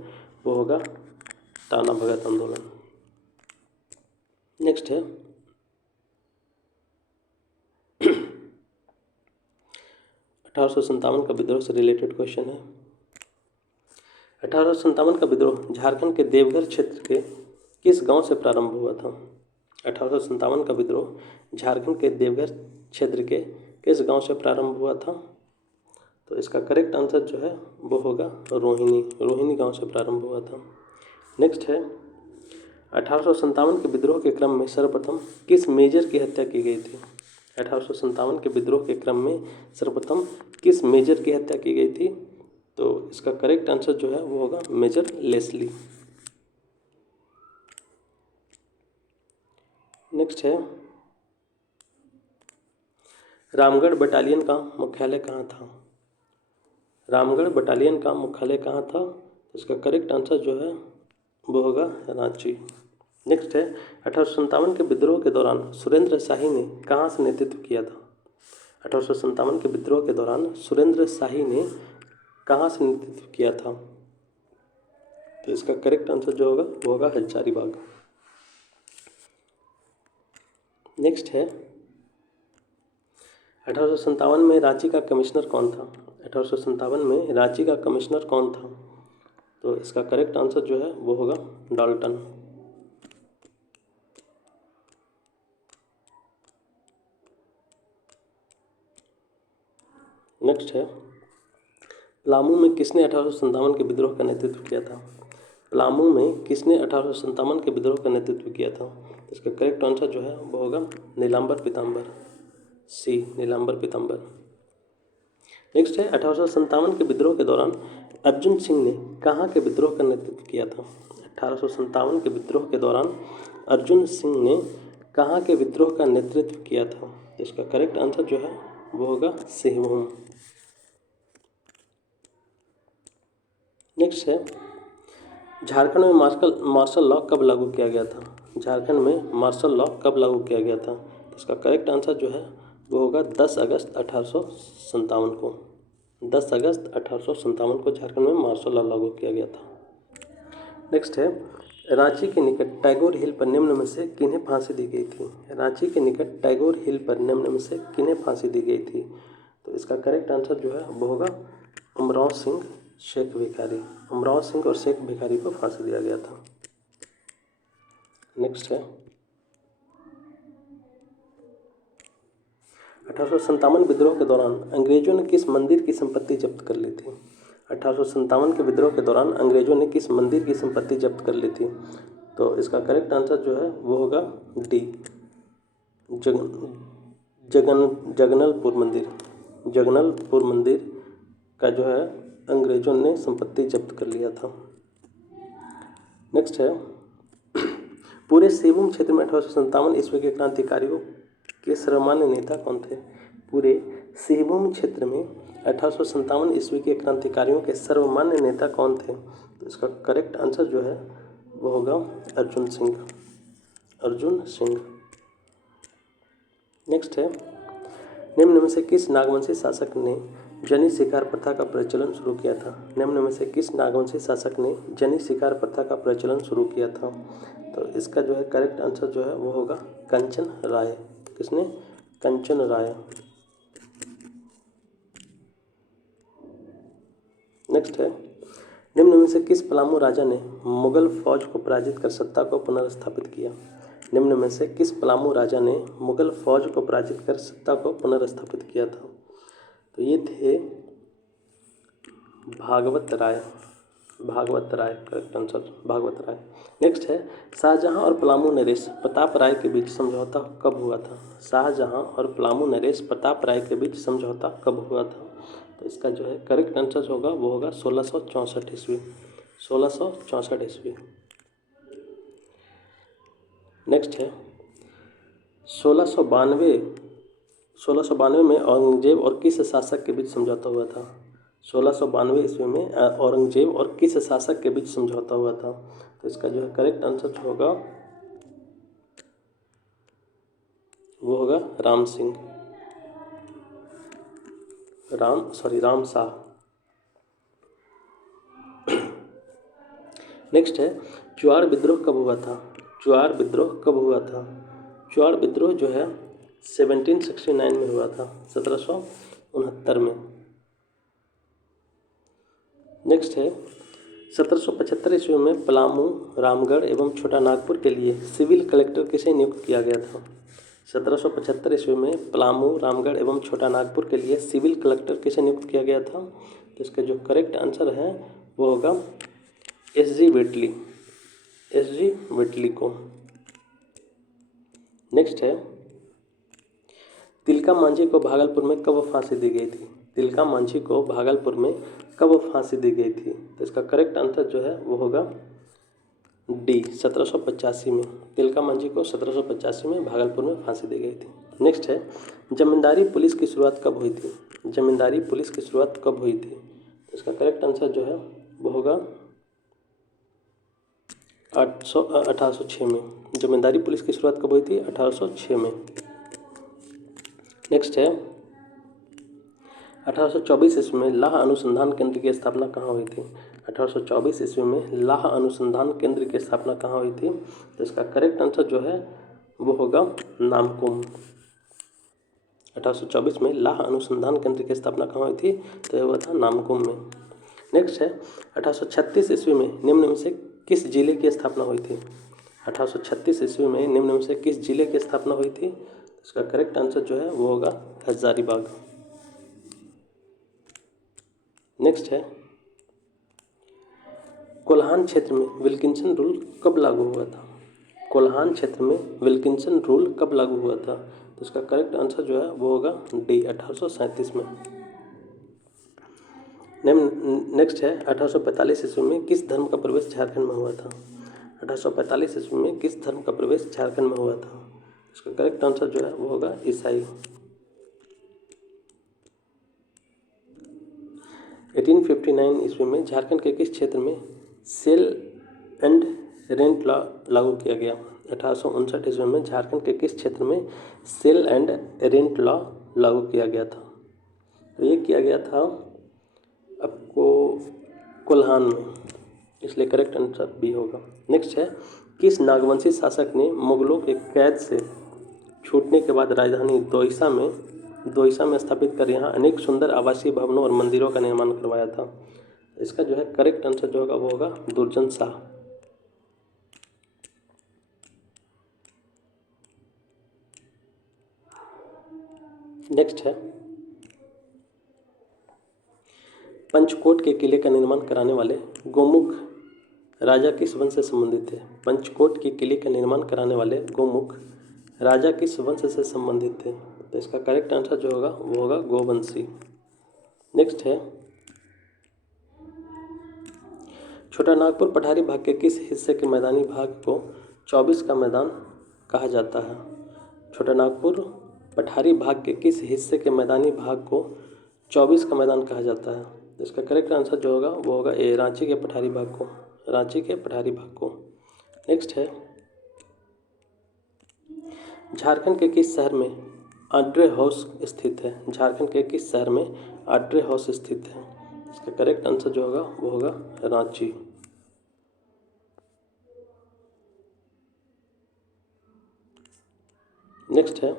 वो होगा ताना भगत आंदोलन। नेक्स्ट है, 1857 का विद्रोह से रिलेटेड क्वेश्चन है। 1857 का विद्रोह झारखंड के देवघर क्षेत्र के किस गांव से प्रारंभ हुआ था? 1857 का विद्रोह झारखंड के देवघर क्षेत्र के किस गांव से प्रारंभ हुआ था? तो इसका करेक्ट आंसर जो है वो होगा रोहिणी गांव से प्रारंभ हुआ था। नेक्स्ट है, 1857 के विद्रोह के क्रम में सर्वप्रथम किस मेजर की हत्या की गई थी? 1857 के विद्रोह के क्रम में सर्वप्रथम किस मेजर की हत्या की गई थी? तो इसका करेक्ट आंसर जो है वो होगा मेजर लेस्ली। नेक्स्ट है, रामगढ़ बटालियन का मुख्यालय कहाँ था? रामगढ़ बटालियन का मुख्यालय कहाँ था? इसका करेक्ट आंसर जो है वो होगा रांची। नेक्स्ट है, 1857 के विद्रोह के दौरान सुरेंद्र शाही ने कहाँ से नेतृत्व किया था? 1857 के विद्रोह के दौरान सुरेंद्र शाही ने कहाँ से नेतृत्व किया था? तो इसका करेक्ट आंसर जो होगा वो होगा हजारीबाग। नेक्स्ट है, 1857 में रांची का कमिश्नर कौन था? 1857 में रांची का कमिश्नर कौन था? तो इसका करेक्ट आंसर जो है वो होगा डाल्टन। नेक्स्ट है, पलामू में किसने 1857 के विद्रोह का नेतृत्व किया था? पलामू में किसने 1857 के विद्रोह का नेतृत्व किया था? इसका करेक्ट आंसर जो है वो होगा नीलांबर पीताम्बर, सी नीलांबर पीताम्बर। नेक्स्ट है, 1857 के विद्रोह के दौरान अर्जुन सिंह ने कहाँ के विद्रोह का नेतृत्व किया था? 1857 के विद्रोह के दौरान अर्जुन सिंह ने कहाँ के विद्रोह का नेतृत्व किया था? इसका करेक्ट आंसर जो है वो होगा सिंहभूम। नेक्स्ट है, झारखंड में मार्शल लॉ कब लागू किया गया था? झारखंड में मार्शल लॉ कब लागू किया गया था? इसका करेक्ट आंसर जो है वो होगा 10 अगस्त 1857 को। 10 अगस्त 1857 को झारखंड में मार्शल लॉ लागू किया गया था। नेक्स्ट है, रांची के निकट टैगोर हिल पर निम्न में से किन्हें फांसी दी गई थी? रांची के निकट टैगोर हिल पर निम्न में से किन्हें फांसी दी गई थी? तो इसका करेक्ट आंसर जो है वो होगा उमराव सिंह शेख भिखारी। उमराव सिंह और शेख भिखारी को फांसी दिया गया था। नेक्स्ट है, 1857 विद्रोह के दौरान अंग्रेजों ने किस मंदिर की संपत्ति जब्त कर ली थी? 1857 के विद्रोह के दौरान अंग्रेजों ने किस मंदिर की संपत्ति जब्त कर ली थी? तो इसका करेक्ट आंसर जो है वो होगा डी जगनलपुर मंदिर। जगनलपुर मंदिर का जो है अंग्रेजों ने संपत्ति जब्त कर लिया था। नेक्स्ट है, पूरे सिंहभूम क्षेत्र में 1857 ईस्वी के क्रांतिकारियों के सर्वमान्य नेता कौन थे? पूरे सिंहभूम क्षेत्र में 1857 ईस्वी के क्रांतिकारियों के सर्वमान्य नेता कौन थे? तो इसका करेक्ट आंसर जो है वो होगा अर्जुन सिंह। अर्जुन सिंह। नेक्स्ट है, निम्न में से किस नागवंशी शासक ने जनी शिकार प्रथा का प्रचलन शुरू किया था? निम्न में से किस नागवंशी शासक ने जनी शिकार प्रथा का प्रचलन शुरू किया था? तो इसका जो है करेक्ट आंसर जो है वो होगा कंचन राय। किसने? कंचन राय। नेक्स्ट है, निम्न में से किस पलामू राजा ने मुगल फौज को पराजित कर सत्ता को पुनर्स्थापित किया? निम्न में से किस पलामू राजा ने मुगल फौज को पराजित कर सत्ता को पुनर्स्थापित किया था? तो ये थे भागवत राय। भागवत राय करेक्ट आंसर, भागवत राय। नेक्स्ट है, शाहजहां और पलामू नरेश प्रताप राय के बीच समझौता कब हुआ था? शाहजहां और पलामू नरेश प्रताप राय के बीच समझौता कब हुआ था? तो इसका जो है करेक्ट आंसर होगा वो होगा 1664 ईस्वी। 1664 ईस्वी। नेक्स्ट है, 1692 में औरंगजेब और किस शासक के बीच समझौता हुआ था? 1692 ईस्वी में औरंगजेब और किस शासक के बीच समझौता हुआ था? तो इसका जो है करेक्ट आंसर होगा वो होगा राम शाह। नेक्स्ट है, चुआड़ विद्रोह कब हुआ था? चुआड़ विद्रोह कब हुआ था? चुआड़ विद्रोह जो है 1769 में हुआ था, 1769 में। नेक्स्ट है, 1775 ईस्वी में पलामू, रामगढ़ एवं छोटा नागपुर के लिए सिविल कलेक्टर किसे नियुक्त किया गया था? 1775 ईस्वी में पलामू, रामगढ़ एवं छोटा नागपुर के लिए सिविल कलेक्टर किसे नियुक्त किया गया था? तो इसका जो करेक्ट आंसर है वो होगा एस.जी. वेटली को। नेक्स्ट है, तिलका मांझी को भागलपुर में कब फांसी दी गई थी? तिलका मांझी को भागलपुर में कब फांसी दी गई थी? तो इसका करेक्ट आंसर जो है वो होगा डी 1785 में। तिलका मांझी को 1785 में भागलपुर में फांसी दी गई थी। नेक्स्ट है, जमींदारी पुलिस की शुरुआत कब हुई थी? जमींदारी पुलिस की शुरुआत कब हुई थी? तो इसका करेक्ट आंसर जो है वो होगा 1806 में। जमींदारी पुलिस की शुरुआत कब हुई थी? 1806 में। नेक्स्ट है, 1824 ईस्वी में लाह अनुसंधान केंद्र की स्थापना कहाँ हुई थी? 1824 ईस्वी में लाह अनुसंधान केंद्र की स्थापना कहाँ हुई थी? तो इसका करेक्ट आंसर जो है वो होगा नामकुम। 1824 में लाह अनुसंधान केंद्र की स्थापना कहाँ हुई थी? तो यह हुआ था नामकुम में। नेक्स्ट है, 1836 ईस्वी में निम्न में से किस जिले की स्थापना हुई थी? 1836 ईस्वी में निम्न में से किस जिले की स्थापना हुई थी? इसका करेक्ट आंसर जो है वो होगा हजारीबाग। नेक्स्ट है कोल्हान क्षेत्र में विल्किंसन रूल कब लागू हुआ था। कोल्हान क्षेत्र में विल्किंसन रूल कब लागू हुआ था। तो इसका करेक्ट आंसर जो है वो होगा डी 1837 में। नेक्स्ट है 1845 ईस्वी में किस धर्म का प्रवेश झारखंड में हुआ था। 1845 ईस्वी में किस धर्म का प्रवेश झारखंड में हुआ था। इसका करेक्ट आंसर जो है वो होगा ईसाई। 1859 ईस्वी में झारखंड के किस क्षेत्र में सेल एंड रेंट लॉ लागू किया गया। 1859 ईस्वी में झारखंड के किस क्षेत्र में सेल एंड रेंट लॉ लागू किया गया था। तो ये किया गया था आपको कोल्हान में, इसलिए करेक्ट आंसर बी होगा। नेक्स्ट है किस नागवंशी शासक ने मुगलों के कैद से छूटने के बाद राजधानी दोईसा में स्थापित कर यहाँ अनेक सुंदर आवासीय भवनों और मंदिरों का निर्माण करवाया था। इसका जो है करेक्ट आंसर जो होगा वो होगा दुर्जन शाह। नेक्स्ट है पंचकोट के किले का निर्माण कराने वाले गोमुख राजा किस वंश से संबंधित थे। पंचकोट के किले का निर्माण कराने वाले गोमुख राजा किस वंश से संबंधित थे। तो इसका करेक्ट आंसर जो होगा वो होगा गोवंशी। नेक्स्ट है छोटा नागपुर पठारी भाग के किस हिस्से के मैदानी भाग को 24 का मैदान कहा जाता है। छोटा नागपुर पठारी भाग के किस हिस्से के मैदानी भाग को 24 का मैदान कहा जाता है। तो इसका करेक्ट आंसर जो होगा वो होगा ए रांची के पठारी भाग को, रांची के पठारी भाग को। नेक्स्ट है झारखंड के किस शहर में आड्रे हाउस स्थित है। झारखंड के किस शहर में आड्रे हाउस स्थित है। इसका करेक्ट आंसर जो होगा वो होगा रांची। नेक्स्ट है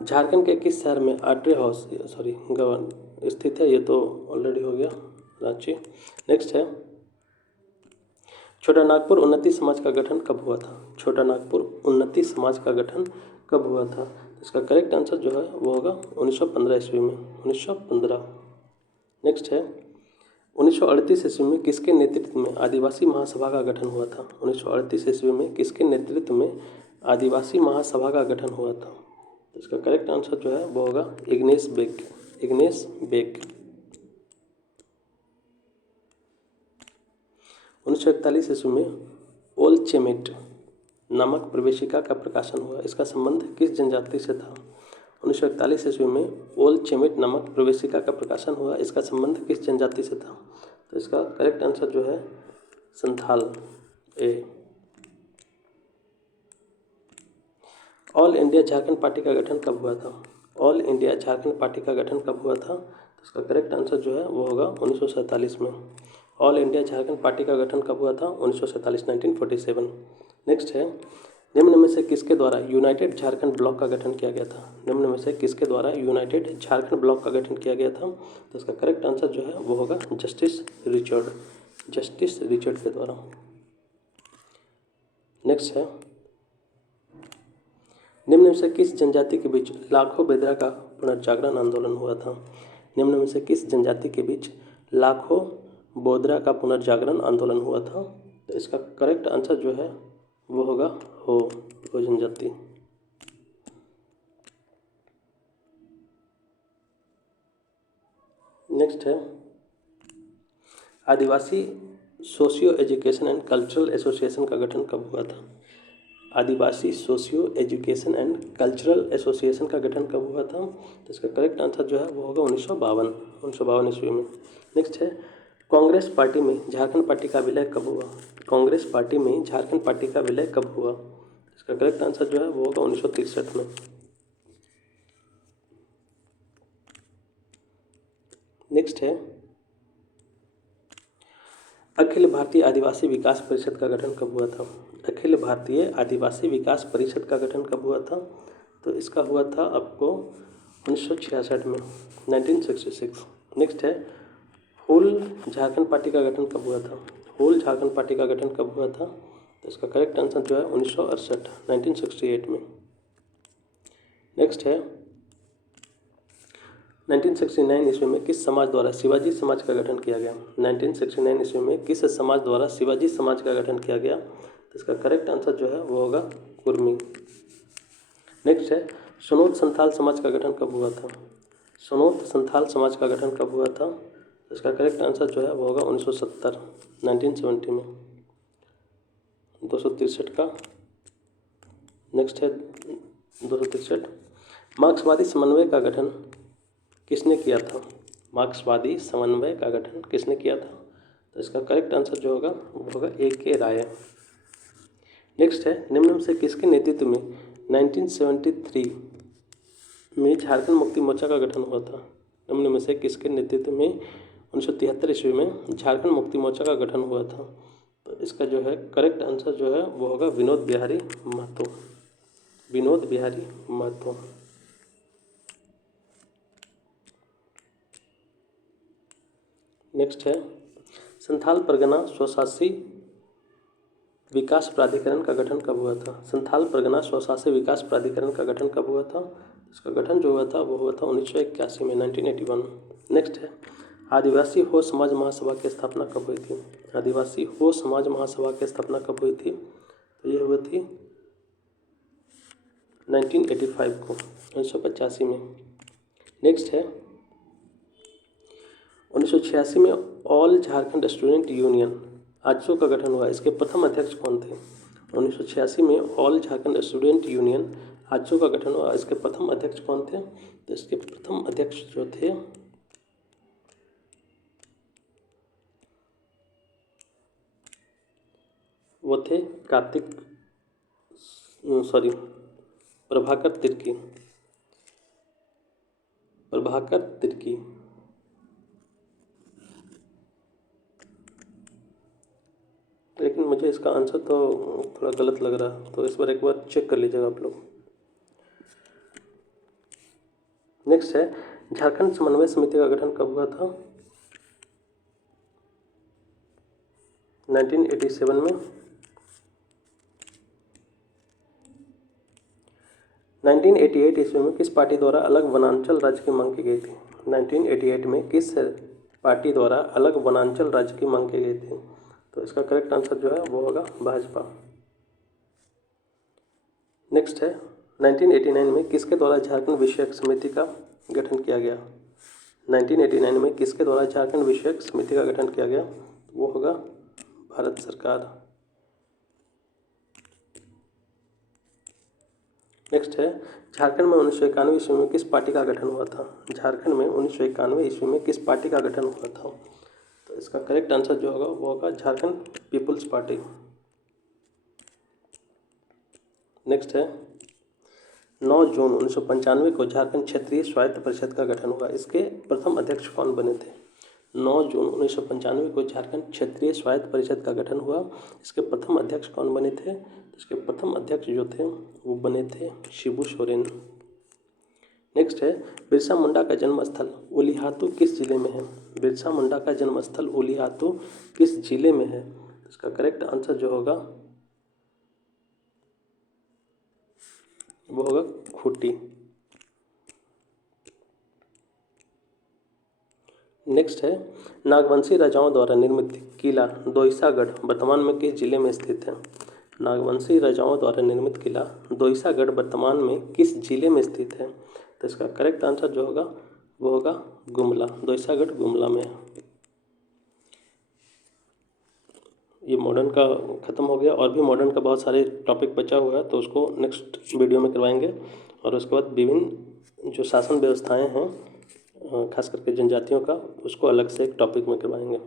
झारखंड के किस शहर में आड्रे हाउस गवर्न स्थित है। ये तो ऑलरेडी हो गया रांची। नेक्स्ट है छोटा नागपुर उन्नति समाज का गठन कब हुआ था। छोटा नागपुर उन्नति समाज का गठन कब हुआ था। इसका करेक्ट आंसर जो है वो होगा 1915 ईस्वी में, 1915। नेक्स्ट है 1938 ईस्वी में किसके नेतृत्व में आदिवासी महासभा का गठन हुआ था। 1938 ईस्वी में किसके नेतृत्व में आदिवासी महासभा का गठन हुआ था। इसका करेक्ट आंसर जो है वो होगा इग्नेस बेक। 1941 ईस्वी में ओल चेमेट नामक प्रवेशिका का प्रकाशन हुआ। इसका संबंध किस जनजाति से था। 1941 ईस्वी में ओल चेमेट नामक प्रवेशिका का प्रकाशन हुआ। इसका संबंध किस जनजाति से था। तो इसका करेक्ट आंसर जो है संथाल ए। ऑल इंडिया झारखंड पार्टी का गठन कब हुआ था। ऑल इंडिया झारखंड पार्टी का गठन कब हुआ था। तो इसका करेक्ट आंसर जो है वो होगा 1947 में। ऑल इंडिया झारखंड पार्टी का गठन कब हुआ था 1947, 1947। नेक्स्ट है निम्न में से किसके द्वारा यूनाइटेड झारखंड ब्लॉक का गठन किया गया था। निम्न में से किसके द्वारा यूनाइटेड झारखंड ब्लॉक का गठन किया गया था। तो इसका करेक्ट आंसर जो है वो होगा जस्टिस रिचर्ड के द्वारा। नेक्स्ट है निम्न में से किस जनजाति के बीच लाखों बेदरा का पुनर्जागरण आंदोलन हुआ था। निम्न में से किस जनजाति के बीच लाखों बोदरा का पुनर्जागरण आंदोलन हुआ था। तो इसका करेक्ट आंसर जो है वो होगा हो जनजाति। नेक्स्ट है Adivasi socio education and cultural association का गठन कब हुआ था। Adivasi socio education and cultural association का गठन कब हुआ था। तो इसका करेक्ट आंसर जो है वो होगा 1952 ईस्वी में। नेक्स्ट है कांग्रेस पार्टी में झारखंड पार्टी का विलय कब हुआ। कांग्रेस पार्टी में झारखंड पार्टी का विलय कब हुआ। इसका करेक्ट आंसर जो है वो होगा 1963 में। नेक्स्ट है अखिल भारतीय आदिवासी विकास परिषद का गठन कब हुआ था। अखिल भारतीय आदिवासी विकास परिषद का गठन कब हुआ था। तो इसका हुआ था आपको 1966 में, 1966। नेक्स्ट है होल झारखंड पार्टी का गठन कब हुआ था। होल झारखंड पार्टी का गठन कब हुआ था। तो इसका करेक्ट आंसर जो है 1968, 1968 में। नेक्स्ट है 1969 ईस्वी में किस समाज द्वारा शिवाजी समाज का गठन किया गया? 1969 ईस्वी में किस समाज द्वारा शिवाजी समाज का गठन किया गया? तो इसका करेक्ट आंसर जो है वो होगा कुर्मी। नेक्स्ट है सोनोत संथाल समाज का गठन कब हुआ था? सोनोत संथाल समाज का गठन कब हुआ था? तो इसका करेक्ट आंसर जो है वो होगा 1970 में 263 का। नेक्स्ट है 263 मार्क्सवादी समन्वय का गठन किसने किया था? मार्क्सवादी समन्वय का गठन किसने किया था? तो इसका करेक्ट आंसर जो होगा वो होगा A.K. राय। नेक्स्ट है निम्न में से किसके नेतृत्व में 1973 में झारखंड मुक्ति मोर्चा का गठन हुआ था? निम्न में से किसके नेतृत्व में 1973 ईस्वी में झारखंड मुक्ति मोर्चा का गठन हुआ था? तो इसका जो है करेक्ट आंसर जो है वो होगा विनोद बिहारी महतो। विनोद बिहारी महतो। नेक्स्ट है संथाल परगना स्वशासी विकास प्राधिकरण का गठन कब हुआ था? संथाल परगना स्वशासी विकास प्राधिकरण का गठन कब हुआ था? इसका गठन जो हुआ था वो हुआ था 1981 में 1981। नेक्स्ट है आदिवासी हो समाज महासभा की स्थापना कब हुई थी? आदिवासी हो समाज महासभा की स्थापना कब हुई थी? तो ये हुई थी 1985 को 1985 में। नेक्स्ट है 1986 में all Jharkhand student union AJSU का गठन हुआ। इसके प्रथम अध्यक्ष कौन थे? 1986 में all Jharkhand student union AJSU का गठन हुआ। इसके प्रथम अध्यक्ष कौन थे? तो इसके प्रथम अध्यक्ष जो थे वो थे प्रभाकर तिर्की। प्रभाकर तिर्की। लेकिन मुझे इसका आंसर तो थोड़ा गलत लग रहा, तो इस बार एक बार चेक कर लीजिएगा आप लोग। नेक्स्ट है झारखंड समन्वय समिति का गठन कब हुआ था? 1987 में। 1988 ईस्वी में किस पार्टी द्वारा अलग वनांचल राज्य की मांग की गई थी? 1988 में किस पार्टी द्वारा अलग वनांचल राज्य की मांग की गई थी? तो इसका करेक्ट आंसर जो है वो होगा भाजपा। नेक्स्ट है 1989 में किसके द्वारा झारखंड विषयक समिति का गठन किया गया? 1989 में किसके द्वारा झारखंड विषयक समिति का गठन किया गया? वो होगा भारत सरकार। नेक्स्ट है झारखंड में 1991 ईस्वी में किस पार्टी का गठन हुआ था? झारखंड में 1991 ईस्वी में किस पार्टी का गठन हुआ था? तो इसका करेक्ट आंसर जो होगा वो होगा झारखंड पीपुल्स पार्टी। नेक्स्ट है 9 जून 1995 को झारखंड क्षेत्रीय स्वायत्त परिषद का गठन हुआ। इसके प्रथम अध्यक्ष कौन बने थे? 9 जून 1995 को झारखंड क्षेत्रीय स्वायत्त परिषद का गठन हुआ। इसके प्रथम अध्यक्ष कौन बने थे? इसके प्रथम अध्यक्ष जो थे वो बने थे शिबू सोरेन। नेक्स्ट है बिरसा मुंडा का जन्मस्थल उलीहातू किस जिले में है? बिरसा मुंडा का जन्मस्थल उलीहातू किस जिले में है? इसका करेक्ट आंसर जो होगा वो होगा खूंटी। नेक्स्ट है नागवंशी राजाओं द्वारा निर्मित किला दोईसागढ़ वर्तमान में किस जिले में स्थित है? नागवंशी राजाओं द्वारा निर्मित किला दोईसागढ़ वर्तमान में किस जिले में स्थित है? तो इसका करेक्ट आंसर जो होगा वो होगा गुमला। दोईसागढ़ गुमला में है। ये मॉडर्न का ख़त्म हो गया, और भी मॉडर्न का बहुत सारे टॉपिक बचा हुआ है, तो उसको नेक्स्ट वीडियो में करवाएंगे। और उसके बाद विभिन्न जो शासन व्यवस्थाएं हैं खास करके जनजातियों का, उसको अलग से एक टॉपिक में करवाएंगे।